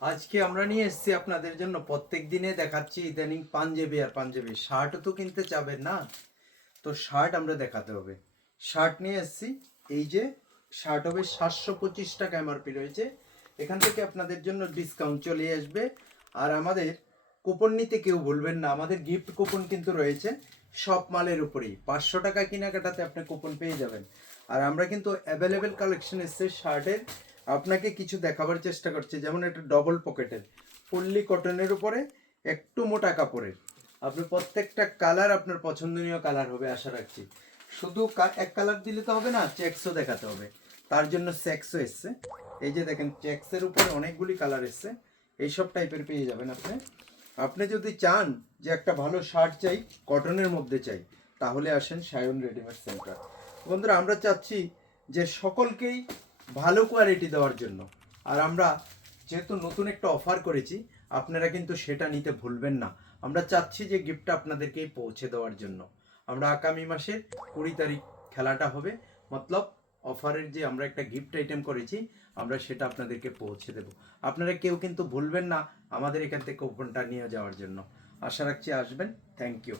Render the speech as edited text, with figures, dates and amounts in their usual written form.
আজকে আমরা নিয়ে এসেছি আপনাদের জন্য প্রত্যেক দিনে দেখাচ্ছি ইদানিং পাঞ্জাবি আর পাঞ্জাবি শার্টও তো কিনতে চাবেন না, তো শার্ট আমরা দেখাতে হবে। শার্ট নিয়ে এসেছি, এই যে শার্ট হবে 725 টাকা এমআরপি রয়েছে। এখান থেকে আপনাদের জন্য ডিসকাউন্ট চলে আসবে। আর আমাদের কুপন নিতে কেউ ভুলবেন না, আমাদের গিফট কুপন কিন্তু রয়েছে সব মালের উপরেই। 500 টাকা কেনাকাটাতে আপনি কুপন পেয়ে যাবেন। আর আমরা কিন্তু অ্যাভেলেবেল কালেকশন এসছে শার্টের, আপনাকে কিছু দেখাবার চেষ্টা করছি। যেমন একটা ডবল পকেটের ফুললি কটনের উপরে একটু মোটা কাপড়ের, আপনি প্রত্যেকটা কালার আপনার পছন্দনীয় কালার হবে আশা রাখছি। শুধু এক কালার দিলে তো হবে না, চেক্সও দেখাতে হবে, তার জন্য চেক্সও এসছে। এই যে দেখেন, চেক্সের উপরে অনেকগুলি কালার এসছে, এইসব টাইপের পেয়ে যাবেন আপনি। আপনি যদি চান যে একটা ভালো শার্ট চাই, কটনের মধ্যে চাই, তাহলে আসেন সায়ন রেডিমেড সেন্টার। বন্ধুরা, আমরা চাচ্ছি যে সকলকেই ভালো কোয়ালিটি দেওয়ার জন্য। আর আমরা যেহেতু নতুন একটা অফার করেছি, আপনারা কিন্তু সেটা নিতে ভুলবেন না। আমরা চাচ্ছি যে গিফটটা আপনাদেরকেই পৌঁছে দেওয়ার জন্য। আমরা আগামী মাসের 20 তারিখ খেলাটা হবে, মতলব অফারের যে আমরা একটা গিফট আইটেম করেছি, আমরা সেটা আপনাদেরকে পৌঁছে দেব। আপনারা কেউ কিন্তু ভুলবেন না আমাদের এখান থেকে কুপনটা নিয়ে যাওয়ার জন্য। আশা রাখছি আসবেন। Thank you.